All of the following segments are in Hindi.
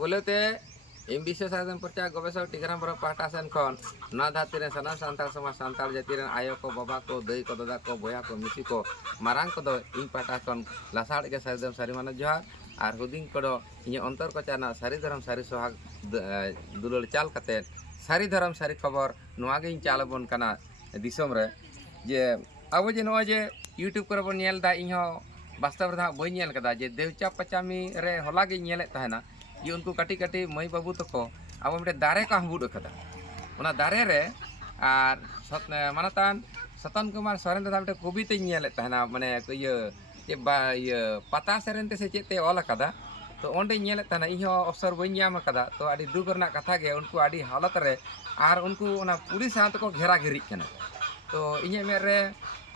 पोलेते इन विश्व साधन प्रचार गवेषक टीकाराम बरा पाटा सेन खन ना धाती रे सनाम सांताल समाज सांताल जाति रे आयो को बाबा को दई को दादा को बोया को मिसी को मारांग को दो इन पाटा खन लासाड़ के सारिदम सारी माने जोहार आर हुदिंग को इन अंतर को चाना सारी धर्म सारी सोहाग दुलल चाल कते सारी धर्म सारी खबर नोआ गे इन चाल बन कना दिसम रे जे अब जे नोआ जे यूट्यूब करे बन नेल दा इन वास्तव रे बई नेल कदा जे देवचा पचामी रे होला गे नेले तहना ये उनको कटी कटी मई बाबू तको अब मिटे दारे को हबुड कदा उना दारे रे आर मानतान सतन कुमार सोरेन दादा मिटे कविता नेले तहना माने ये पता सेरेनते से चेते ऑल कदा तो ओंडे नेले तहना इहो अवसर बई न्याम कदा तो आडी दुख रना कथा गे उनको आडी हालत रे आर उनको उना पुलिस हाथ को घेरा घेरी कना तो इnye मेरे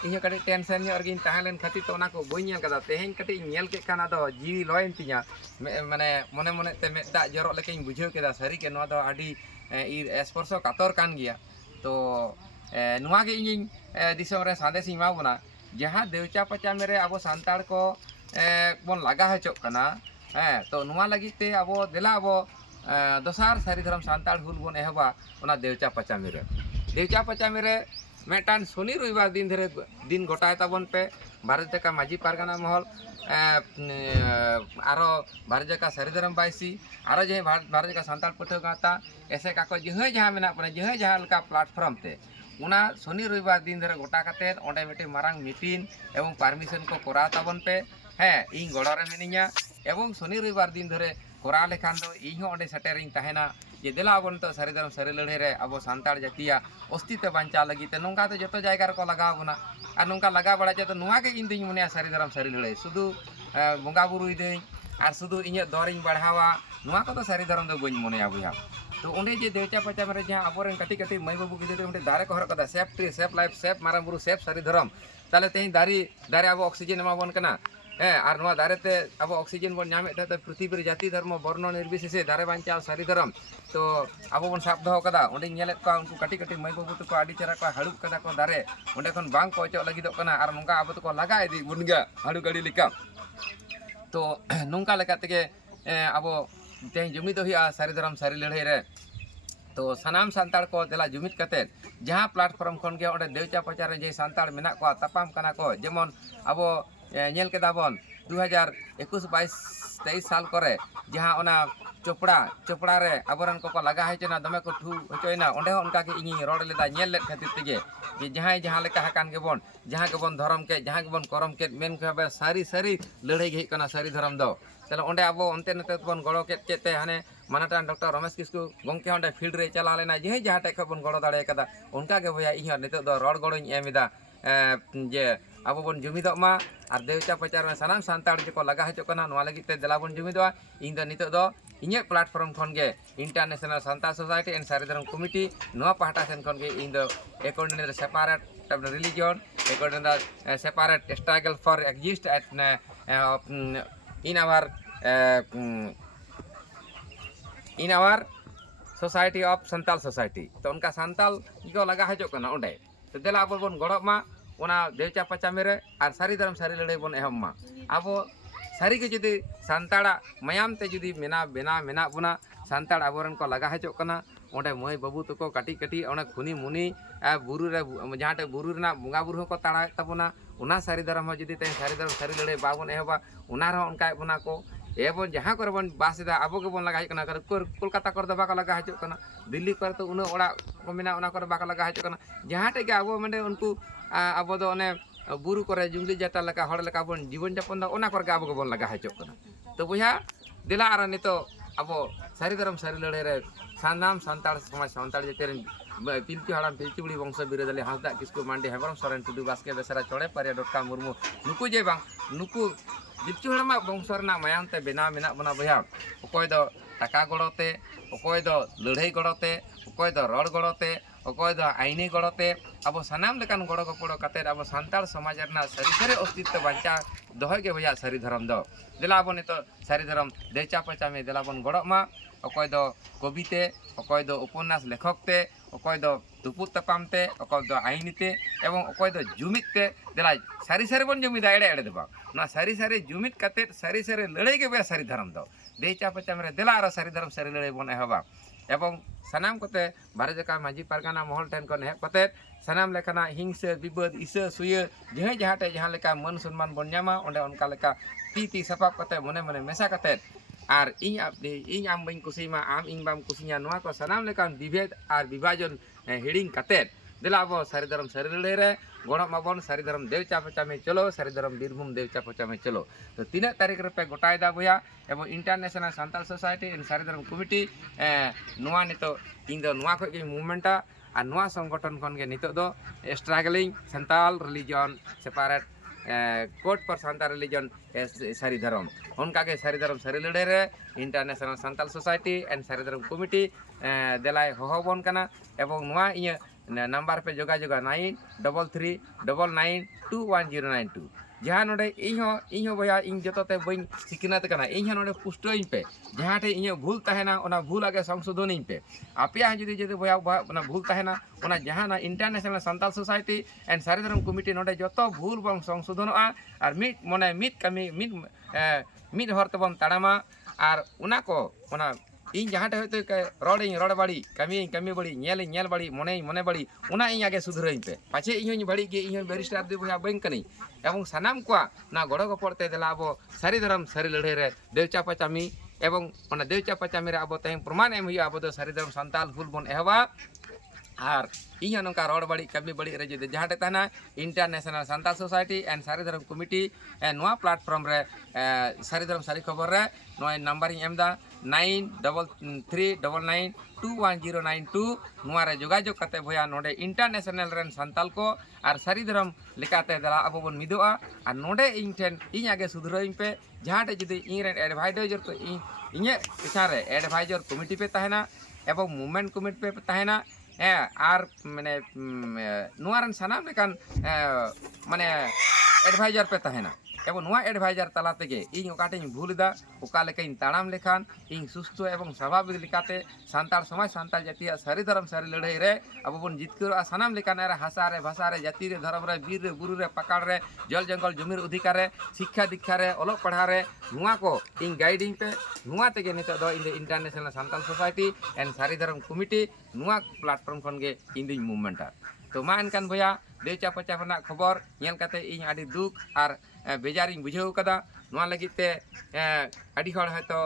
इnye कटी टेंशन न्यो अर्गिन ताहलेन खातिर तो ना को बई नेल कदा तेहेन कटी नेल के काना दो जीवी लॉयन तिया माने मने मने ते मेदा जरो लेकिन बुझाव केदा सरी के नो दो आडी स्पर्शो कातर कान गया तो नुआ गे इन दिसम रे सादेश इमा बना जहाँ देवचा पचा मेरे अब सांताड़ को बन लगा हचोक कना तो नुआ लगी ते अब देला अब दोसार सारी धर्म सांताड़ हुल बन एहबा ओना देवचा पचा मेरे मेटान शनि रविवार दिन धरे दिन गोटाय ताबन पे भारत जका माझी पारगाना महल आरो भारत जका सारी धर्म बाईसी आरो जे भारत जका सांताड़ पठो गाता ऐसे काको जहे जहाँ मेना पने जहे जहाँ लका प्लेटफॉर्म ते उना शनि रविवार दिन धरे गोटा कते ओंडे मिटे मारांग मीटिंग एवं परमिशन को करा ताबन पे इन गड़ा रे मिनिया एवं शनि रविवार दिन धरे करा लेखान दो इहो ओंडे सेटेरिंग तहना जे देला अबन तो सारी धर्म सारी लड़े रे अब सांताड़ जातिया अस्तित्व बांचा लगी ते नोंका तो जतो जायगा को लगा बना और नोंका लगा बड़ा जे तो नुआ के इन दिन मने सारी धर्म सारी लड़े सुदु बंगा बुरु देई और सुदु इnye दरिंग बढ़ावा नुआ को तो सारी धर्म दो बइन मने बुया तो ओंडे जे देवचा पचा मेरे जहां अबोरेन कटी कटी मई बाबू गिदरे ओंडे दारे को हर कदा safe tree safe life safe Marang बुरु सेफ सारी धर्म ताले तेही दारे अब ऑक्सीजन एमा बन कना और नवा दारे ते अब ऑक्सीजन बन नामे तो पृथ्वी जाति धर्म वर्ण निर्विशेषे दारे बांचा सारी धर्म तो अब बन साब दो कदा ओंडे नेलेत को उनको कटी कटी मई बाबू तो आडी चरा को हड़ुप कदा को दारे ओंडे खन बांग को अचो लगी दो कना और नोंका अब तो लगा इदी बुनगा हड़ु गाड़ी लिका तो नोंका लेका तेगे अब तेही जुमिद हुआ सारी धर्म सारी लड़ाई रे तो सनाम सांताड़ को देला जुमिद कते जहाँ प्लेटफॉर्म खन के ओंडे देवचा पचा रे जे सांताड़ मेना को तापाम कना को जेमन अब नेल केदा बन 2021 22 23 साल करे जहाँ ओना चोपड़ा रे अबरन को लगा हेचना दमे को ठू होचोयना ओंडे उनका के इनी रोड लेदा नेल ले खातिर तेगे जे जहाँ लेका हकान के बन जहाँ के बन धर्म के जहाँ के बन करम के मेन के सारी लड़ाई गे कना सारी धर्म दो चलो ओंडे अब अंते नते बन गड़ो के हाने मानाटान डॉक्टर रमेश किस्कु गंके ओंडे फील्ड रे चला लेना जे जहाँ टे बन गड़ो दाड़े कदा उनका के भैया इन नित दो रोड गड़ोኝ एमिदा जे अब बन जुमिदोग मा और देवचा पचार में सानाम सांताड़ जो लगा हचो कना नोआ लगी ते देला बन जुमिदोआ इन द नित दो इnye प्लेटफॉर्म खन गे international Santal society and Sari Dharam committee नोआ पाहटा सेन खन गे in the according to the separate religion according to the separate struggle for exist at in our society of Santal society तो उनका सांताल को लगा हजो कना ओंडे तो देला अब बन गड़ब मा ओना देवचा पचा मेरे और सारी धर्म सारी लड़ाई बन एहम मा अब सारी के जुदी सांताड़ा मायाम ते जुदी मेना बेना मेना बुना सांताड़ आबोरन को लगा हजो कना ओंडे मई बाबू तको काटी काटी ओना खुनी मुनी बुरु रे जहाँ टे बुरु रेना बंगा बुरु को ताड़ा तबना ओना सारी धर्म जुदी ते सारी धर्म सारी लड़ाई बाबन एहबा ओना रे उनका बना को एबन जहाँ करे बन बासदा अब के बन लगा कना कोलकाता कर दबा को लगा हजो कना दिल्ली कर तो उन ओड़ा को मेना ओना कर बाका लगा हजो कना जहाँ टे के अब मेंडे उनको अब दो ओने बुरु करे जुंगली जाटा लगा हड़ लगा बन जीवन जापन दा ओना करके अब के बन लगा हजो कना तो बुया दिला आर नितो अब सारी धर्म सारी लड़ाई रे सानाम सांताड़ समाज सांताड़ जाति रे पिलचु हाड़ाम पिलचु बुढ़ी वंश बिरदली हांसदा किस्कु मांडी हेमरम सोरेन टुडू बास्के बेसरा चौड़े पारिया डॉक्टर मुर्मू नुकु जे बांग नुकु पिलचु हाड़ाम वंश रना मायाम ते बेना मेना बना बया अकोय दो टाका गड़ोते अकोय दो लड़ाई गड़ोते अकोय दो रड़ गड़ोते अकोय दो आईनी गड़ोते अब सानाम लेकान गड़ो गपड़ो कते अब सांताड़ समाज रना सारी सारी अस्तित्व बांचा दोहय के भैया सारी धर्म दो देला अब नितो सारी धर्म देवचा पचा में देला बन गड़ो मा अकोय दो कविते अकोय दो उपन्यास लेखक ते ᱚᱠᱚᱭ ᱫᱚ ᱛᱩᱯᱩᱫ ᱛᱟᱯᱟᱢ ᱛᱮ, ᱚᱠᱚᱭ ᱫᱚ ᱟᱭᱤᱱ ᱛᱮ, ᱮᱵᱚᱝ ᱚᱠᱚᱭ ᱫᱚ ᱡᱩᱢᱤᱫ ᱛᱮ ᱫᱮᱞᱟ ᱥᱟᱹᱨᱤ ᱥᱟᱹᱨᱤ ᱵᱚᱱ ᱡᱩᱢᱤᱫᱟ, ᱮᱲᱮ ᱮᱲᱮ ᱫᱚ ᱵᱟᱝ, ᱚᱱᱟ ᱥᱟᱹᱨᱤ ᱥᱟᱹᱨᱤ ᱡᱩᱢᱤᱫ ᱠᱟᱛᱮᱫ ᱥᱟᱹᱨᱤ ᱥᱟᱹᱨᱤ ᱞᱟᱹᱲᱦᱟᱹᱭ ᱜᱮ ᱵᱮ ᱥᱟᱹᱨᱤ ᱫᱷᱚᱨᱚᱢ ᱫᱚ ᱫᱮᱣᱪᱟ ᱯᱟᱪᱟᱢ ᱨᱮ ᱫᱮᱞᱟ ᱟᱨᱚ ᱥᱟᱹᱨᱤ ᱫᱷᱚᱨᱚᱢ ᱥᱟᱹᱨᱤ ᱞᱟᱹᱲᱦᱟᱹᱭ ᱵᱚᱱ ᱮᱦᱚᱵᱟ ᱮᱵᱚᱝ ᱥᱟᱱᱟᱢ ᱠᱚᱛᱮ ᱵᱷᱟᱨᱚᱛ ᱡᱟᱠᱟᱛ ᱢᱟᱹᱡᱷᱤ ᱯᱟᱨᱜᱟᱱᱟ ᱢᱚᱦᱚᱞ ᱴᱷᱮᱱ ᱠᱷᱚᱱ ᱮᱦᱚᱵ ᱠᱟᱛᱮᱫ ᱥᱟᱱᱟᱢ ᱞᱮᱠᱟᱱᱟᱜ ᱦᱤᱝᱥᱟᱹ ᱵᱤᱵᱟᱹᱫ ᱤᱥᱟᱹ ᱥᱩᱭᱟᱹ ᱡᱟᱦᱟᱸ ᱴᱷᱮᱡ ᱡᱟᱦᱟᱸ ᱞᱮᱠᱟ ᱢᱟᱹᱱ ᱥᱚᱱᱢᱟᱱ ᱵᱚᱱ ᱧᱟᱢᱟ ᱚᱸᱰᱮ ᱚᱱᱠᱟ ᱞᱮᱠᱟ ᱛᱤ ᱥᱟᱯᱟᱵ ᱠᱟᱛᱮ ᱢᱚᱱᱮ ᱢᱚᱱᱮ ᱢᱮᱥᱟ ᱠᱟᱛᱮᱫ ᱟᱨ ᱤᱧ ᱟᱢ ᱵᱟᱹᱧ ᱠᱩᱥᱤᱭᱟᱢᱟ, ᱟᱢ ᱤᱧ ᱵᱟᱢ ᱠᱩᱥᱤᱧᱟ, ᱱᱚᱣᱟ ᱠᱚ ᱥᱟᱱᱟᱢ ᱞᱮᱠᱟᱱ ᱵᱤᱵᱷᱮᱫ ᱟᱨ ᱵᱤᱵᱷᱟᱡᱚᱱ ᱦᱤᱲᱤᱧ ᱠᱟᱛᱮᱫ ᱫᱮᱞᱟ ᱟᱵᱚ ᱥᱟᱹᱨᱤ ᱫᱷᱚᱨᱚᱢ ᱥᱟᱹᱨᱤ ᱞᱟᱹᱲᱦᱟᱹᱭ ᱨᱮ ᱜᱚᱲᱚᱜ ᱢᱟᱵᱚᱱ, ᱥᱟᱹᱨᱤ ᱫᱷᱚᱨᱚᱢ ᱫᱮᱣᱪᱟ ᱯᱟᱪᱟᱢᱮ ᱪᱚᱞᱚ, ᱥᱟᱹᱨᱤ ᱫᱷᱚᱨᱚᱢ ᱵᱤᱨᱵᱷᱩᱢ ᱫᱮᱣᱪᱟ ᱯᱟᱪᱟᱢᱮ ᱪᱚᱞᱚ। तो तीना तारीख ᱨᱮᱯᱮ ᱜᱚᱴᱟᱭᱮᱫᱟ ᱵᱚᱭᱟ ᱮᱵᱚᱝ ᱤᱱᱴᱟरᱱᱮᱥᱱᱟल ᱥᱟᱱᱛᱟᱞ ᱥᱳᱥᱟᱭᱴᱤ ᱮᱱᱰ ᱥᱟᱹᱨᱤ ᱫᱷᱚᱨᱚᱢ ᱠᱚᱢᱤᱴᱤ ᱱᱚᱣᱟ ᱱᱤᱛᱚᱜ ᱤᱧ ᱫᱚ ᱱᱚᱣᱟ ᱠᱷᱚᱡ ᱜᱤᱧ ᱢᱩভᱢᱮᱱᱴᱟ ᱟᱨ ᱱᱚᱣᱟ ᱥᱚᱝᱜᱚᱴᱷᱚᱱ ᱠᱷᱚᱱ ᱜᱮ ᱱᱤᱛᱚᱜ ᱫᱚ struggling Santal religion separate code for Santal religion Sari Dharam অনকাগে সারি ধরম সারি লড়াই রে ইন্টারন্যাশনাল সান্তাল সোসাইটি এন্ড সারি ধরম কমিটি দেলাই হহবন কানা এবং নোয়া ইয়া নাম্বার पे যোগাযোগা 9339921092 जहाँ नोडे इन बया इन जोते बी सिखनात इन नोडे पुष्टइन पे जहाँ ठे इन भूल तहना ओना भूल आगे संशोधन पे आपे जुदी जुदी बया भूल तहना ओना जहाँ international सान्ताल society and Sari Dharam committee नोडे जो भूल बन संशोधनों और मिट मने मिट कमी मिट हर तबन ताड़ामा और ओना को ओना इन जहाँ ठे हयतो रड़ बाड़ी कमी बाड़ी नेल बाड़ी मने बाड़ी ओना इन आगे सुधरई पे पाचे इन बाड़ी के इन बैरिस्टार दी बया बी कनी एवं सानाम को ना गड़ो गपड़ते देला अब सारी धरम सारी लड़ाई रे देवचा पचामी एवं देवचा पचामी रे अब तेज प्रमाण एम हुई अब सारी धरम सान्ताल भूल बन एहबा और इन नौका रड़ बाड़ी कमी बाड़ी रे जुदी जहाँ तना international सान्ताल society and Sari Dharam committee नोआ प्लाटफर्म रे सारी धरम सारी खबर रे नोआ नंबर एमदा 9399921092 नोआ रे जोगाजोग कते भया नोडे इंटरनेशनल रेन सान्ताल को और सारी धरम लेकाते दला अब बन मिदोआ और नोडे इन ठेन इन आगे सुधरई पे जहाँ जुदी इन एडवाइजर को इन पिछा रे एडवाइजर कमिटी पे तहना एवं मूवमेंट कमिटी पे तहना और माने नुआरन सानाम लेकान माने एडवाइजर पे तहना एवं नुआ एडवाइजर तला तेगे इन ओकाटे भूलदा ओका लेकाइन ताड़ाम लेखान इन सुस्थ एवं स्वाभाविक लेकाते सान्ताल समाज सान्ताल जाति सारी धर्म सारी लड़ाई रे अब बन जितकरा सानाम लेकान रे हासा रे भाषा रे जाति रे धर्म रे बीर रे बुरु रे पकाड़ रे जल जंगल जमीर अधिकार रे शिक्षा दीक्षा रे ओलोक पढ़ा रे नुआ को इन गाइडिंग पे नुआ तेगे नितो दो in international सान्ताल society and Sari Dharam committee नुआ प्लेटफॉर्म खन गे इन दिन मूवमेंटा तो मा एनकान भैया देवचा पचा रना खबर नेल काते इन आडी दुख और बेजारिंग बुझाव कदा नोआ लगित ते आडी हड़ हयतो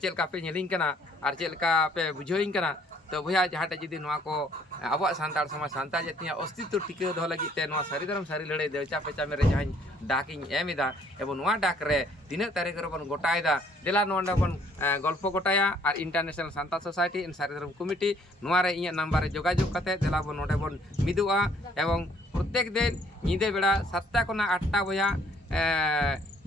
चेलका पे नेलिंग कना और चेलका पे बुझाविंग कना तो भैया जहाँ जुदी नोआ को अब सान्ताल समाज सान्ताल जाति अस्तित्व टिके दो लगित ते नोआ सारी धरम सारी लड़ाई देवचा पेचा मेरे जहाँ डाक एमदा एवं नोआ डाक रे तीना तारीख रे बन गोटायदा देला नोंडे बन गल्प गोटाया और international सान्ताल society and Sari Dharam committee नोआ रे इन नंबर रे जोगाजोग कते देला बन नोंडे बन मिदुआ एवं प्रत्येक दिन नीदे बेड़ा 7टा खना 8टा भैया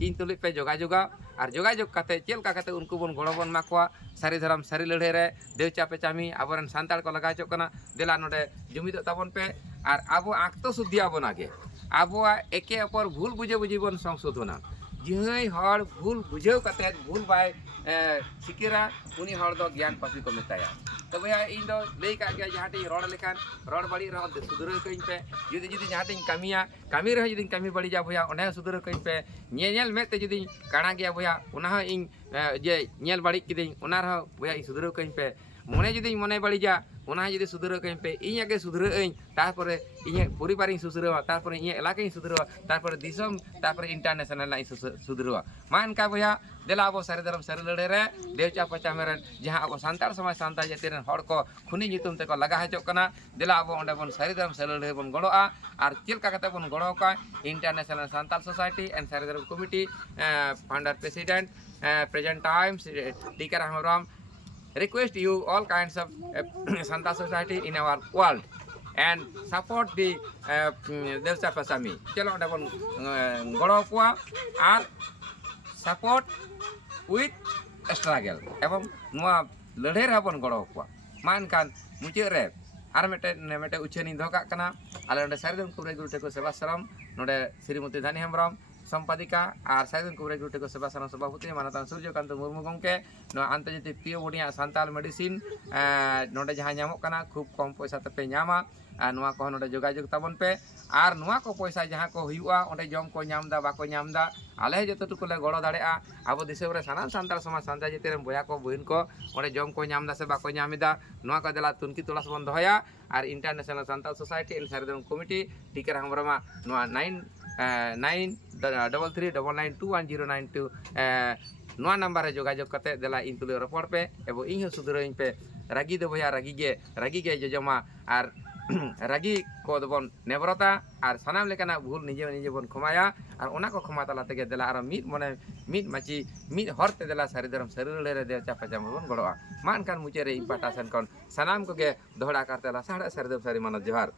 इन तुलुज पे जोगाजोगा और जोगाजोग करते चलका करते उनको बन गड़ो बन माकुआ सारी धरम सारी लड़ाई रे देवचा पेचामी आबोरन सान्ताल को लगा चोकना देला नोडे जुमिदो ताबन पे और आबो आँख तो शुद्धि आबो आगे आबो एके अपर भूल बुझे बुझी बन संशोधना जहई हड़ भूल बुझेव कते भूल बाय सिकेरा उनी हड़ दो ज्ञान पासी को मेताया तो भैया इन दो लई का गया जहाँ टी रड़ लेखान रड़ बड़ी रह सुधर कहीं पे जुदी जुदी जहाँ टी कमिया कमी रह जुदी कमी बड़ी जा भैया उन्हें सुधर कहीं पे नेल में ते जुदी काना गया भैया उन्हें इन जे नेल बड़ी किदी उन्हें रह भैया इन सुधर कहीं पे मने जुदी मने बड़ी जा उन्हें जुदी सुधर कहीं पे इन आगे सुधर तारपरे इन परिवार सुधरवा तारपरे इन इलाका सुधरवा तारपरे दिसम तारपरे इंटरनेशनल सुधरवा मा इनका भैया देला अब सारी धरम सारी लड़ाई रे देवचा पचा मेरे जहाँ अब सान्ताल समाज सान्ताल जाति रेन हड़ को खुनी नितुम ते को लगा हजोग कना देला अब ओंडे बन सारी धरम सारी लड़ाई बन गड़ोआ और चलका कते बन गड़ो का international सान्ताल society and Sari Dharam committee founder president present times Tikar Hembram request you all kinds of Santal society in our world and support the Devcha Pasami chalo onda bon goro kwa ar support with struggle ebong noa ladhai ra bon goro kwa man kan muche re ar mete ucheni doka kana ale onde saridom kubre guru teko seva salam node Srimati Dhani Hembrom सम्पादिका और साइदन कवरेज गुटे को सेवा साना सभापति मानतान सूर्यकांत मुर्मू गंके आंतर्जातिक पियो बडिया सांताल मेडिसिन नोडे जहां नामोग कना खूब कम पैसा तपे नामा नुआ को नोडे जोगाजोग ताबन पे और नुआ को पैसा जहां को हुआ ओंडे जम को नामदा बाको नामदा आले जतो टुकुले गड़ो दाड़ेआ आबो दिसम रे सानाम सांताल समाज सांता जिते बया को बहन को ओंडे जम को नामदा से बाको नामिदा नुआ को देला तुनकी तलाश बन दोया और international Santal society L सारेदम committee टिकर हमरमा नुआ 9933992192 नुआ नंबर रे जोगाजोग कते देला इन तुले रपड़ पे एबो इन सुधरइन पे रागी दो भैया रागी गे जजमा और रागी को दबन नेबरता और सानाम लेकाना भूल निजे निजे बन खमाया और ओना को खमा तला तेगे देला और मिट मने मिट माची मिट हरते देला सारिधरम शरीर रे दे चापा जाम बन गड़ोआ मान कान मुचे रे इम्पाटा सन कोन सानाम को के दोहड़ा करतेला साड़ा सारिधम सारी मानव जोहार।